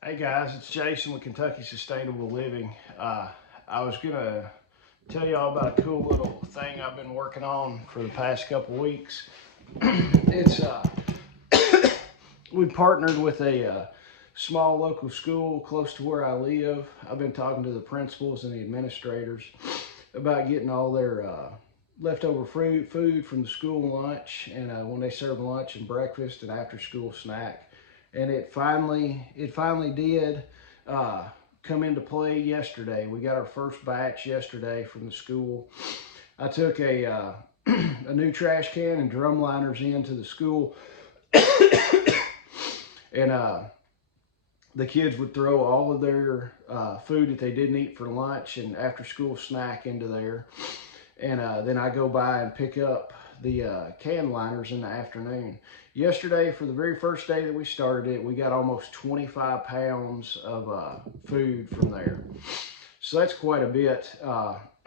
Hey guys, it's Jason with Kentucky Sustainable Living. I was gonna tell you all about a cool little thing I've been working on for the past couple weeks. It's we partnered with a small local school close to where I live. I've been talking to the principals and the administrators about getting all their leftover food from the school lunch and when they serve lunch and breakfast and after school snack. And it finally did uh, come into play yesterday. We got our first batch yesterday from the school. I took a new trash can and drum liners into the school, and the kids would throw all of their food that they didn't eat for lunch and after school snack into there. And then I go by and pick up the can liners in the afternoon. Yesterday, for the very first day that we started it, we got almost 25 pounds of food from there. So that's quite a bit.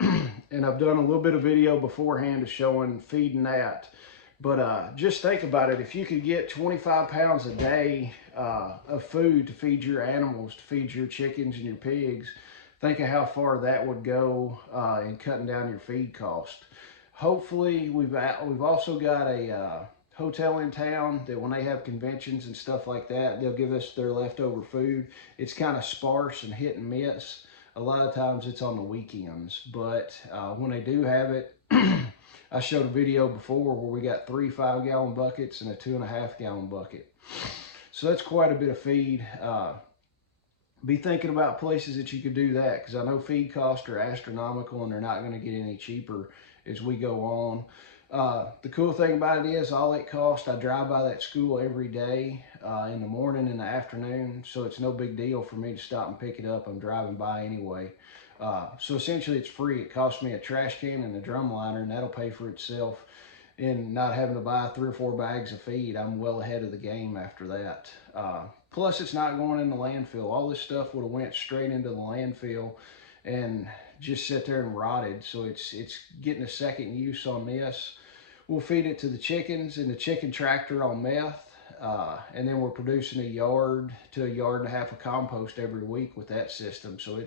And I've done a little bit of video beforehand of showing feeding that. But just think about it. If you could get 25 pounds a day of food to feed your animals, to feed your chickens and your pigs, think of how far that would go in cutting down your feed cost. Hopefully, we've also got a hotel in town that when they have conventions and stuff like that, they'll give us their leftover food. It's kind of sparse and hit and miss. A lot of times it's on the weekends, but when they do have it, I showed a video before where we got 3 5-gallon buckets and a 2.5-gallon bucket. So that's quite a bit of feed. Be thinking about places that you could do that, because I know feed costs are astronomical and they're not going to get any cheaper as we go on. The cool thing about it is all it costs, I drive by that school every day in the morning and the afternoon, so it's no big deal for me to stop and pick it up. I'm driving by anyway. So essentially it's free. It costs me a trash can and a drum liner, and that'll pay for itself in not having to buy 3 or 4 bags of feed. I'm well ahead of the game after that. Plus it's not going in the landfill. All this stuff would have went straight into the landfill and just sit there and rotted. So it's getting a second use on this. We'll feed it to the chickens in the chicken tractor on meth. And then we're producing a yard to a yard and a half of compost every week with that system. So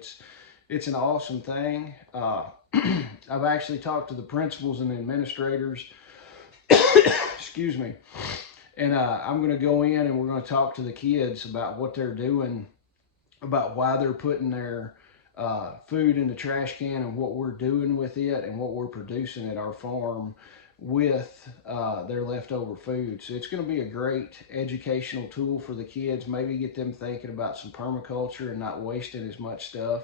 it's an awesome thing. I've actually talked to the principals and the administrators, excuse me, and I'm going to go in and we're going to talk to the kids about what they're doing, about why they're putting their food in the trash can and what we're doing with it and what we're producing at our farm with their leftover food. So it's going to be a great educational tool for the kids, maybe get them thinking about some permaculture and not wasting as much stuff.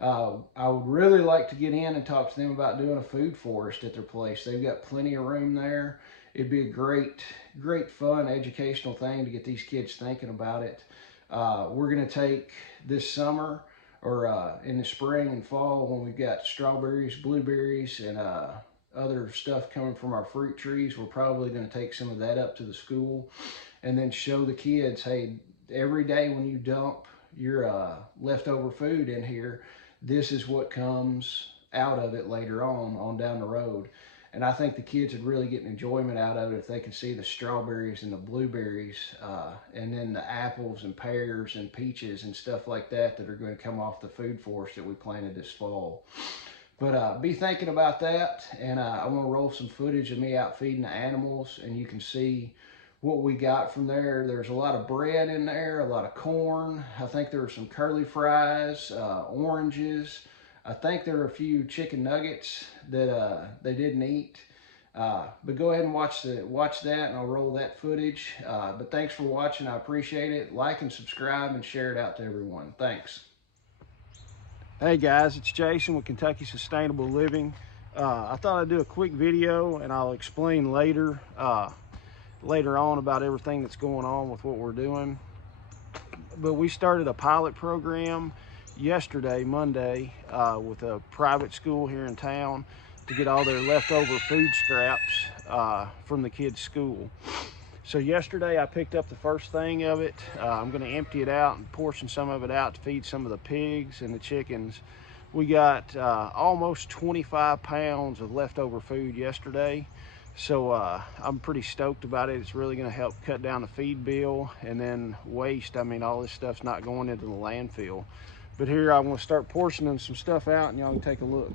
I would really like to get in and talk to them about doing a food forest at their place. They've got plenty of room there. It'd be a great fun educational thing to get these kids thinking about it. We're going to take this summer or in the spring and fall when we've got strawberries, blueberries, and other stuff coming from our fruit trees. We're probably going to take some of that up to the school and then show the kids, hey, every day when you dump your leftover food in here, this is what comes out of it later on down the road. And I think the kids would really get an enjoyment out of it if they could see the strawberries and the blueberries and then the apples and pears and peaches and stuff like that that are going to come off the food forest that we planted this fall. But be thinking about that, and I'm going to roll some footage of me out feeding the animals, and you can see what we got from there. There's a lot of bread in there, a lot of corn. I think there were some curly fries, oranges. I think there were a few chicken nuggets that they didn't eat. But go ahead and watch that, and I'll roll that footage. But thanks for watching. I appreciate it. Like and subscribe and share it out to everyone. Thanks. Hey guys, it's Jason with Kentucky Sustainable Living. I thought I'd do a quick video and I'll explain later on about everything that's going on with what we're doing. But we started a pilot program yesterday, Monday, with a private school here in town to get all their leftover food scraps from the kids' school. So yesterday I picked up the first thing of it. I'm going to empty it out and portion some of it out to feed some of the pigs and the chickens. We got almost 25 pounds of leftover food yesterday. So I'm pretty stoked about it. It's really going to help cut down the feed bill, and then waste. I mean, all this stuff's not going into the landfill. But here I want to start portioning some stuff out, and y'all can take a look.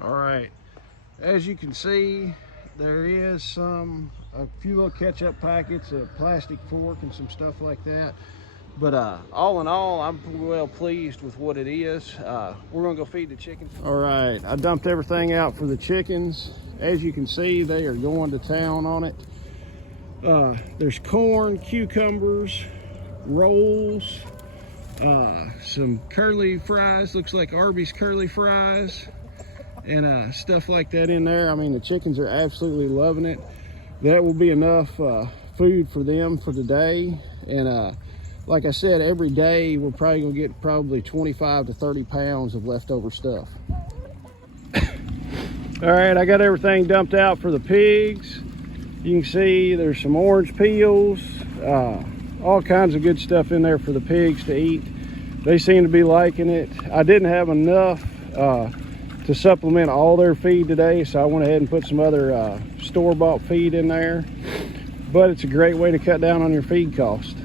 All right, as you can see, there is a few little ketchup packets, a plastic fork, and some stuff like that. But all in all, I'm well pleased with what it is. We're gonna go feed the chickens. All right, I dumped everything out for the chickens. As you can see, they are going to town on it. There's corn, cucumbers, rolls, some curly fries, looks like Arby's curly fries, and stuff like that in there. I mean, the chickens are absolutely loving it. That will be enough food for them for today. And like I said, every day we're probably gonna get probably 25 to 30 pounds of leftover stuff. All right, I got everything dumped out for the pigs. You can see there's some orange peels, all kinds of good stuff in there for the pigs to eat. They seem to be liking it. I didn't have enough to supplement all their feed today, so I went ahead and put some other store-bought feed in there. But it's a great way to cut down on your feed cost.